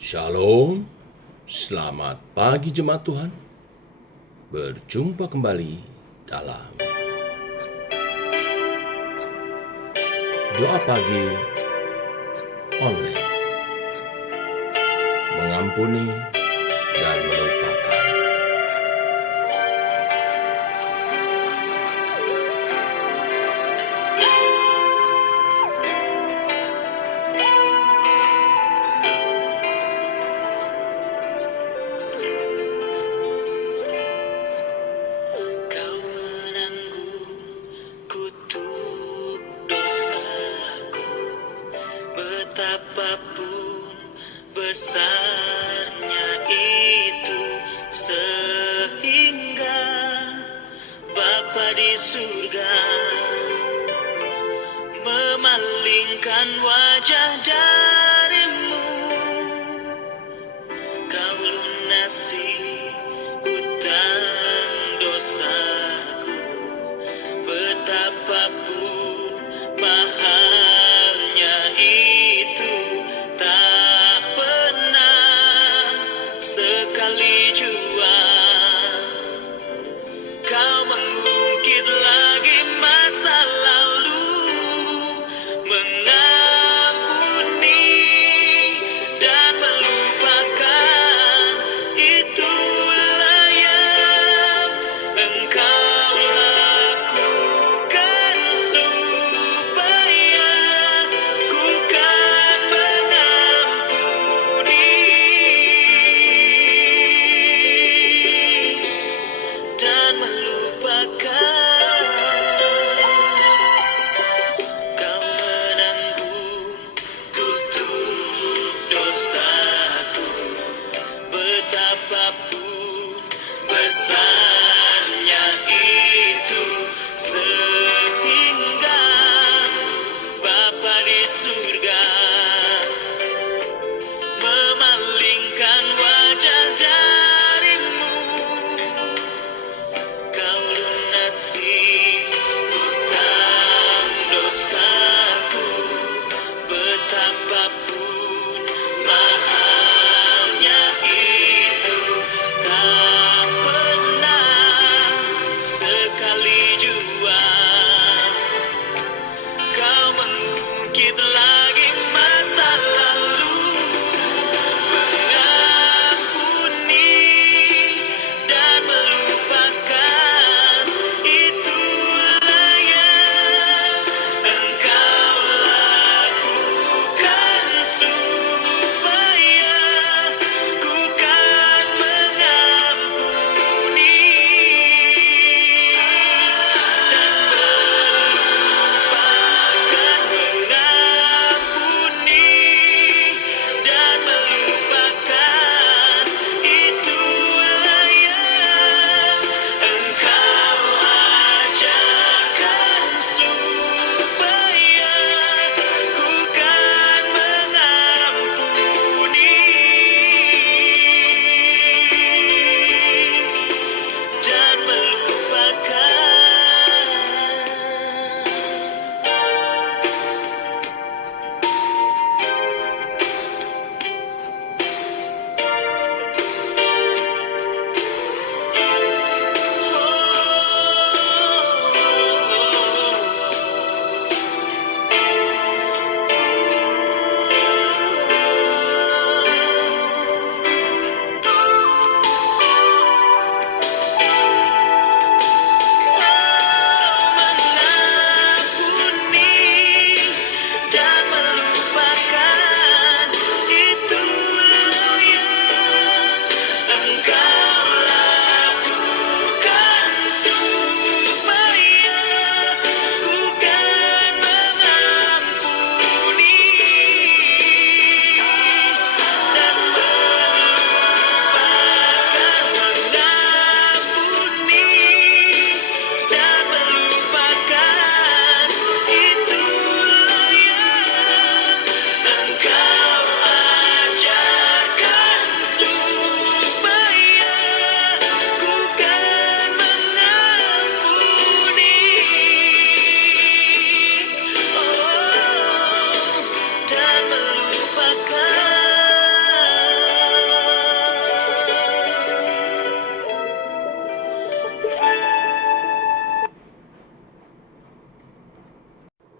Shalom, selamat pagi jemaat Tuhan. Berjumpa kembali dalam doa pagi online. Mengampuni dan melupakan. Kau menanggung kutuk dosaku, betapapun besarnya itu, sehingga Bapa di surga memalingkan wajah darimu. Kau lunasi hutang dosaku, betapapun mahalnya itu, tak pernah sekali jua Kau mengungkit lagi masa lalu, mengampuni dan melupakan itu.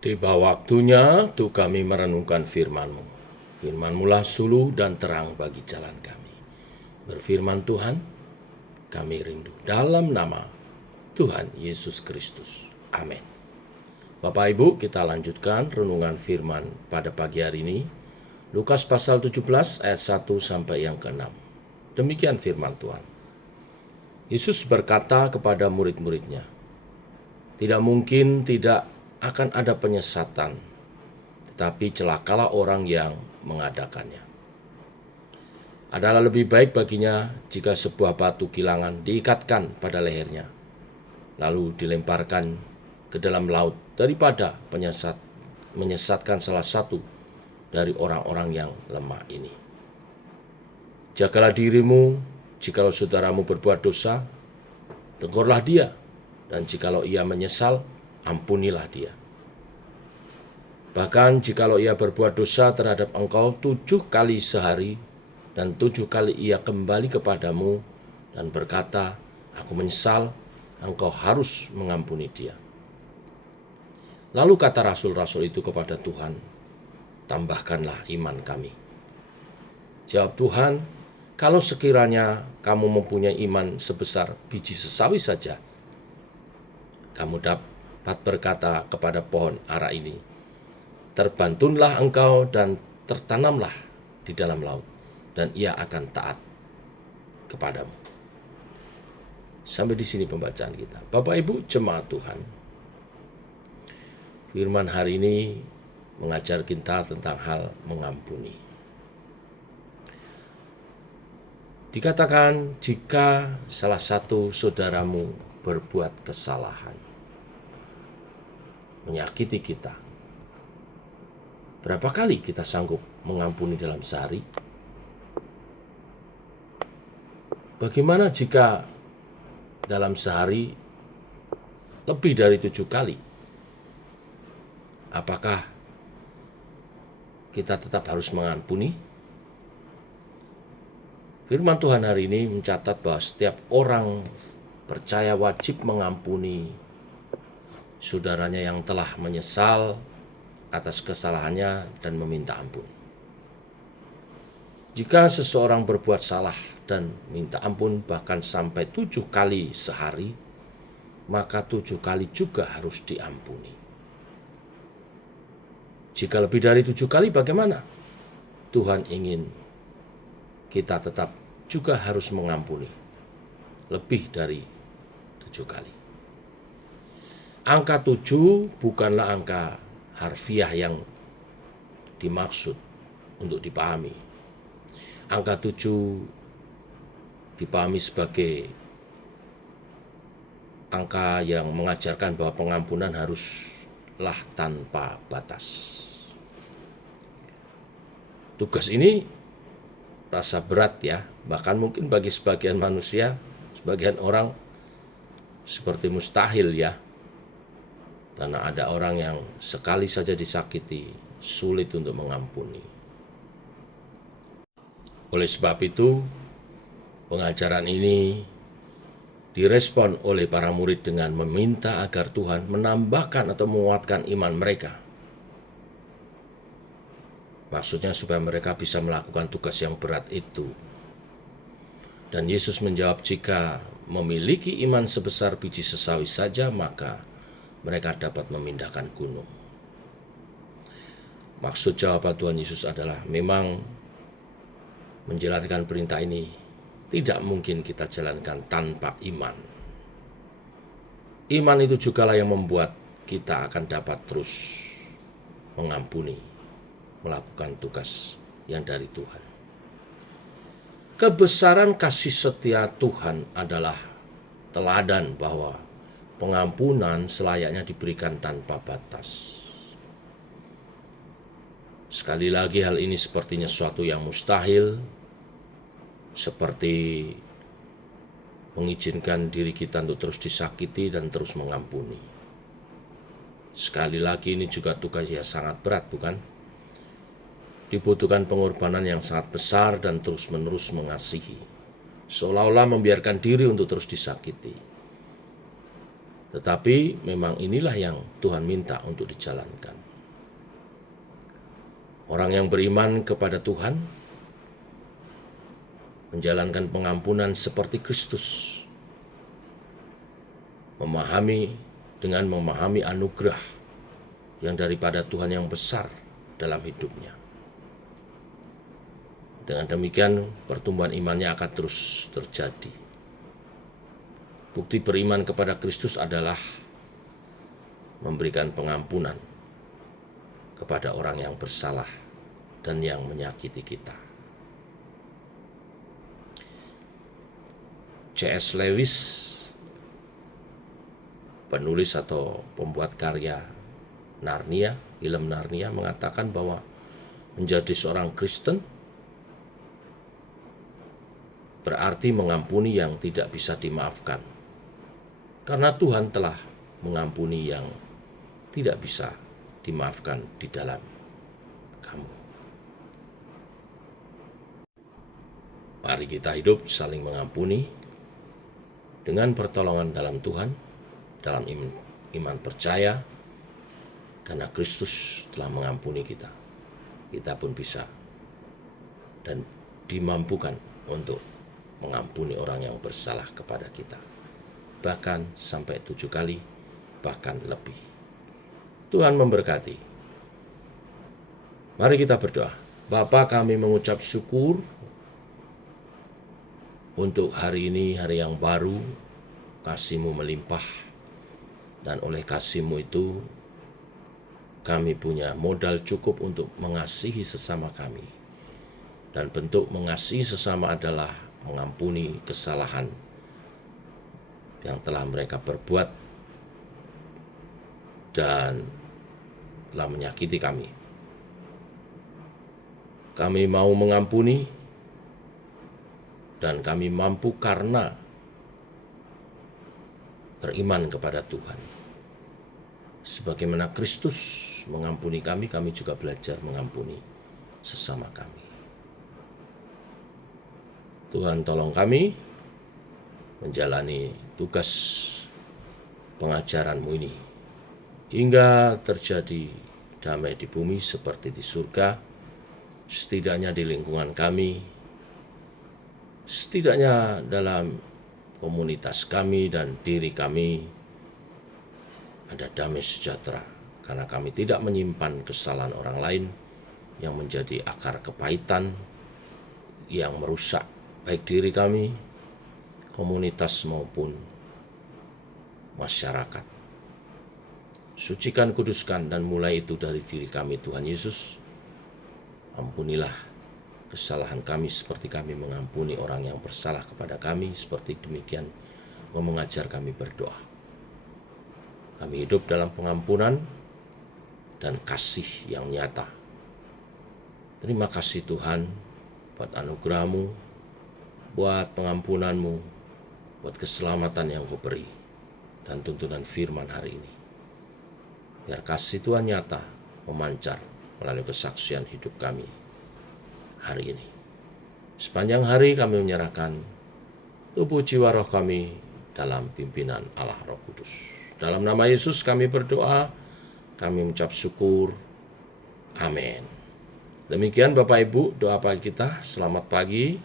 Tiba waktunya untuk kami merenungkan firman-Mu. Firman-Mu lah suluh dan terang bagi jalan kami. Berfirman Tuhan, kami rindu dalam nama Tuhan Yesus Kristus. Amin. Bapak Ibu, kita lanjutkan renungan firman pada pagi hari ini. Lukas pasal 17 ayat 1 sampai yang ke-6. Demikian firman Tuhan. Yesus berkata kepada murid-muridnya, "Tidak mungkin tidak akan ada penyesatan, tetapi celakalah orang yang mengadakannya. Adalah lebih baik baginya jika sebuah batu kilangan diikatkan pada lehernya, lalu dilemparkan ke dalam laut, daripada menyesatkan salah satu dari orang-orang yang lemah ini. Jagalah dirimu, jikalau saudaramu berbuat dosa, tegurlah dia, dan jikalau ia menyesal, ampunilah dia. Bahkan jikalau ia berbuat dosa terhadap engkau 7 kali sehari, dan 7 kali ia kembali kepadamu dan berkata, aku menyesal, engkau harus mengampuni dia." Lalu kata rasul-rasul itu kepada Tuhan, "Tambahkanlah iman kami." Jawab Tuhan, "Kalau sekiranya kamu mempunyai iman sebesar biji sesawi saja, kamu dapat berkata kepada pohon ara ini, terbantunlah engkau dan tertanamlah di dalam laut, dan ia akan taat kepadamu." Sampai di sini pembacaan kita. Bapak Ibu jemaat Tuhan, firman hari ini mengajar kita tentang hal mengampuni. Dikatakan jika salah satu saudaramu berbuat kesalahan, menyakiti kita, berapa kali kita sanggup mengampuni dalam sehari? Bagaimana jika dalam sehari lebih dari 7 kali? Apakah kita tetap harus mengampuni? Firman Tuhan hari ini mencatat bahwa setiap orang percaya wajib mengampuni saudaranya yang telah menyesal atas kesalahannya dan meminta ampun. Jika seseorang berbuat salah dan minta ampun bahkan sampai 7 kali sehari, maka 7 kali juga harus diampuni. Jika lebih dari 7 kali bagaimana? Tuhan ingin kita tetap juga harus mengampuni lebih dari 7 kali. Angka 7 bukanlah angka harfiah yang dimaksud untuk dipahami. Angka 7 dipahami sebagai angka yang mengajarkan bahwa pengampunan haruslah tanpa batas. Tugas ini rasa berat ya, bahkan mungkin bagi sebagian manusia, sebagian orang seperti mustahil ya. Karena ada orang yang sekali saja disakiti, sulit untuk mengampuni. Oleh sebab itu, pengajaran ini direspon oleh para murid dengan meminta agar Tuhan menambahkan atau menguatkan iman mereka. Maksudnya supaya mereka bisa melakukan tugas yang berat itu. Dan Yesus menjawab, jika memiliki iman sebesar biji sesawi saja, maka mereka dapat memindahkan gunung. Maksud jawaban Tuhan Yesus adalah memang menjalankan perintah ini tidak mungkin kita jalankan tanpa iman. Iman itu jugalah yang membuat kita akan dapat terus mengampuni, melakukan tugas yang dari Tuhan. Kebesaran kasih setia Tuhan adalah teladan bahwa pengampunan selayaknya diberikan tanpa batas. Sekali lagi hal ini sepertinya sesuatu yang mustahil, seperti mengizinkan diri kita untuk terus disakiti dan terus mengampuni. Sekali lagi ini juga tugas yang sangat berat, bukan? Dibutuhkan pengorbanan yang sangat besar dan terus-menerus mengasihi, seolah-olah membiarkan diri untuk terus disakiti. Tetapi memang inilah yang Tuhan minta untuk dijalankan. Orang yang beriman kepada Tuhan menjalankan pengampunan seperti Kristus, dengan memahami anugerah yang daripada Tuhan yang besar dalam hidupnya. Dengan demikian, pertumbuhan imannya akan terus terjadi. Bukti beriman kepada Kristus adalah memberikan pengampunan kepada orang yang bersalah dan yang menyakiti kita. C.S. Lewis, penulis atau pembuat karya Narnia, film Narnia, mengatakan bahwa menjadi seorang Kristen berarti mengampuni yang tidak bisa dimaafkan. Karena Tuhan telah mengampuni yang tidak bisa dimaafkan di dalam kamu. Mari kita hidup saling mengampuni dengan pertolongan dalam Tuhan, dalam iman percaya, karena Kristus telah mengampuni kita. Kita pun bisa dan dimampukan untuk mengampuni orang yang bersalah kepada kita. Bahkan sampai 7 kali, bahkan lebih. Tuhan memberkati. Mari kita berdoa. Bapa, kami mengucap syukur untuk hari ini, hari yang baru, kasih-Mu melimpah. Dan oleh kasih-Mu itu, kami punya modal cukup untuk mengasihi sesama kami. Dan bentuk mengasihi sesama adalah mengampuni kesalahan yang telah mereka perbuat dan telah menyakiti kami. Kami mau mengampuni dan kami mampu karena beriman kepada Tuhan. Sebagaimana Kristus mengampuni kami, kami juga belajar mengampuni sesama kami. Tuhan tolong kami menjalani tugas pengajaran-Mu ini hingga terjadi damai di bumi seperti di surga, setidaknya di lingkungan kami, setidaknya dalam komunitas kami dan diri kami ada damai sejahtera, karena kami tidak menyimpan kesalahan orang lain yang menjadi akar kepahitan yang merusak baik diri kami, komunitas maupun masyarakat. Sucikan, kuduskan, dan mulai itu dari diri kami, Tuhan Yesus. Ampunilah kesalahan kami seperti kami mengampuni orang yang bersalah kepada kami. Seperti demikian Engkau mengajar kami berdoa. Kami hidup dalam pengampunan dan kasih yang nyata. Terima kasih Tuhan buat anugerah-Mu, buat pengampunan-Mu, buat keselamatan yang Kau beri, dan tuntunan firman hari ini. Biar kasih Tuhan nyata memancar melalui kesaksian hidup kami hari ini. Sepanjang hari kami menyerahkan tubuh jiwa roh kami dalam pimpinan Allah Roh Kudus. Dalam nama Yesus kami berdoa, kami mengucap syukur. Amin. Demikian Bapak Ibu doa pagi kita. Selamat pagi,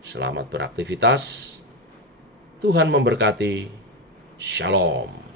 selamat beraktivitas. Tuhan memberkati. Shalom.